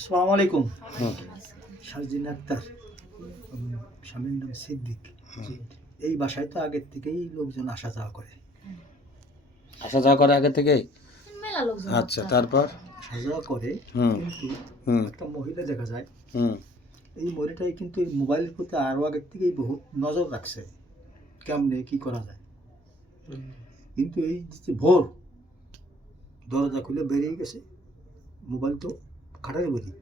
আসসালামু আলাইকুম। শারজিন আক্তার, স্বামীর নাম সিদ্দিক। এই বাসায় তো আগের থেকেই লোকজন আসা যাওয়া করে। আসা যাওয়া করে আগে থেকেই? মেলা লোকজন আচ্ছা, তারপর? আসা যাওয়া করে, হুম কিন্তু হুম একটা মহিলা দেখা যায়। হুম এই মহিলাটাই কিন্তু এই মোবাইলের প্রতি আরও আগের থেকেই বহুত নজর রাখছে, কেমনে কি করা যায়। কিন্তু এই যে ভোর দরজা খুলে বেরিয়ে গেছে, মোবাইল তো খাটের উপরই।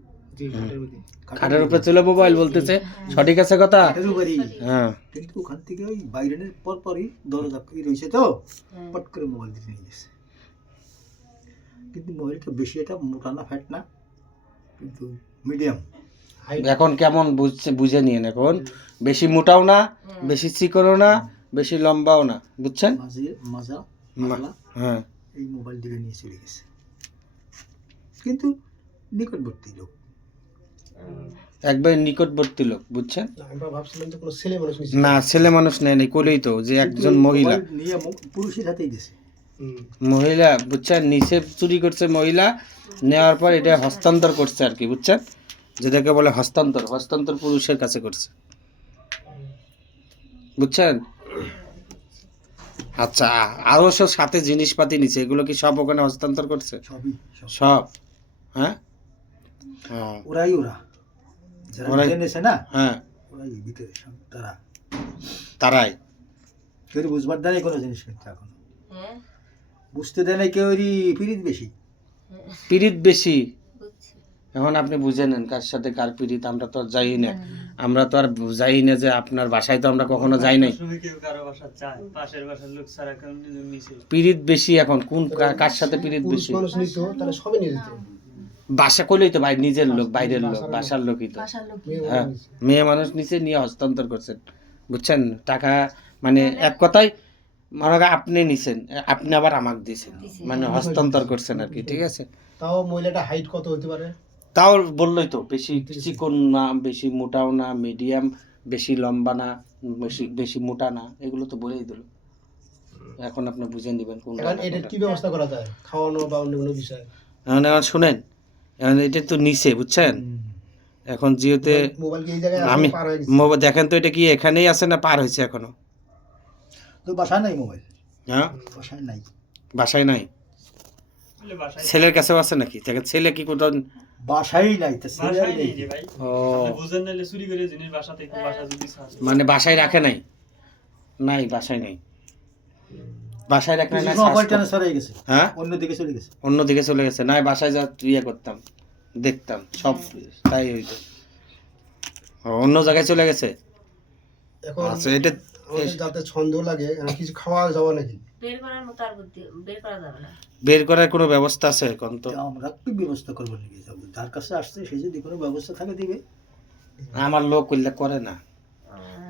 খাটের উপরে ছিল মোবাইল বলতেছে, সঠিক আছে কথা? খাটের উপরই। হ্যাঁ, কিন্তু ওখান থেকে ওই বাইরের পরপরই দরজা খুলে রয়েছে, তো পট করে মোবাইল দিয়ে নিয়ে গেছে। কিন্তু মোবাইলটা বেশি এটা মোটা না, ফ্যাট না, কিন্তু মিডিয়াম। এখন কেমন বুঝে নিয়েন। এখন বেশি মোটাও না, বেশি চিকনও না, বেশি লম্বাও না, বুঝছেন? মাজা হ্যাঁ, এই মোবাইল দিকে নিয়ে চলে গেছে। কিন্তু নিকটবর্তী লোক, একবার নিকটবর্তী লোক, বুঝছেন? আমরা ভাবছিলাম যে কোনো ছেলে মানুষ না, ছেলে মানুষ নেয়নি, কোলেই তো যে একজন মহিলা নিয়ে পুরুষের হাতেই দিয়েছে। মহিলা, বুঝছেন? নিচে চুরি করছে মহিলা, নেওয়ার পর এটা হস্তান্তর করছে আর কি, বুঝছেন? যেটাকে বলে হস্তান্তর, হস্তান্তর পুরুষের কাছে করছে, বুঝছেন? আচ্ছা, আরো সব সাথে জিনিসপাতি নিচে, এগুলো কি সব ওখানে হস্তান্তর করছে? সবই সব? হ্যাঁ, হ্যাঁ, ওরাই যারা ওরাই। জেনেছে না, হ্যাঁ, ওরাই ভিতরে সব তারাই। কেউ বুঝবার দেয় কোনো জিনিস, কিন্তু এখন বুঝতে দেয় না কেউ, পিরিত বেশি। পীড়িত বেশি। এখন আপনি বুঝে নেন কার সাথে কার পীড়িত। আমরা তো আর যাই না, আমরা তো আর যাই না, যে আপনার বাসায় তো আমরা কখনো যাই নাই। পীড়িত বেশি এখন, কোন কার সাথে পীড়িত বেশি? বাসা করলেই তো ভাই, নিজের লোক, বাইরের লোক, বাসার লোকই তো। হ্যাঁ, মেয়ে মানুষ নিচে নিয়ে হস্তান্তর করছেন, বুঝছেন? টাকা মানে এক কথায় মনে হয় আপনি নিছেন, আপনি আবার আমাকে দিয়েছেন, মানে হস্তান্তর করছেন আর কি, ঠিক আছে? তাও মহিলাটা হাইট কত হতে পারে? তাও বললোই তো, বেশি চিকন না, বেশি মোটাও না, মিডিয়াম, বেশি লম্বা না, বেশি বেশি মোটা না, এগুলো তো বলেই দিল। এখন আপনি বুঝে নেবেন কোনটা। এখন এটার কি ব্যবস্থা করা যায়, খাওয়ানো বা অন্য কোনো বিষয়? এখন শুনেন, এখন এটা তো নিচে, বুঝছেন? এখন যেহেতু মোবাইল কি এই জায়গায় আমি পার হয়ে গেছে? মোবাইল দেখেন তো, এটা কি এখানেই আছে না পার হয়েছে এখনো? তো বাসায় নাই মোবাইল, হ্যাঁ, বাসায় নাই। বাসায় নাই? ছেলের কাছেও আছে নাকি? দেখেন ছেলে কি কোথাও বাসায় নাই, তো ছেলে আর নেই। ও, মানে বাসায় রাখে নাই? নাই, বাসায় নাই, বাসায় রাখে না। মোবাইল ট্রান্সফার হয়ে গেছে, হ্যাঁ, অন্যদিকে চলে গেছে। অন্যদিকে চলে গেছে। নাই, বাসায় যা ইয়ে করতাম, দেখতাম সব তাই হইতো। ও, অন্য জায়গায় চলে গেছে। এখন আচ্ছা, এটা আমাদের যাতে ছন্দ লাগে, কিছু খাওয়া যাওয়া নাকি বের করার মতো আর বের করা যাবে না। বের করার কোনো ব্যবস্থা আছে এখন? তো আমরা কি ব্যবস্থা করবো নাকি? যাবো, যার কাছে আসছে সে যদি কোনো ব্যবস্থা থাকে দিবে। আমার লোক উল্লেখ করে না,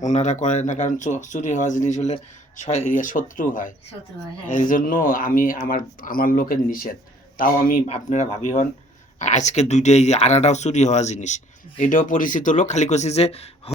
ওনারা করে না, কারণ চুরি হওয়া জিনিস হলে শত্রু হয়। শত্রু হয়, হ্যাঁ। এই জন্য আমি আমার লোকের নিষেধ। তাও আমি, আপনারা ভাবি হন, আজকে দুইটাই আড়াটাও চুরি হওয়া জিনিস, এটাও পরিচিত লোক, খালি করছি যে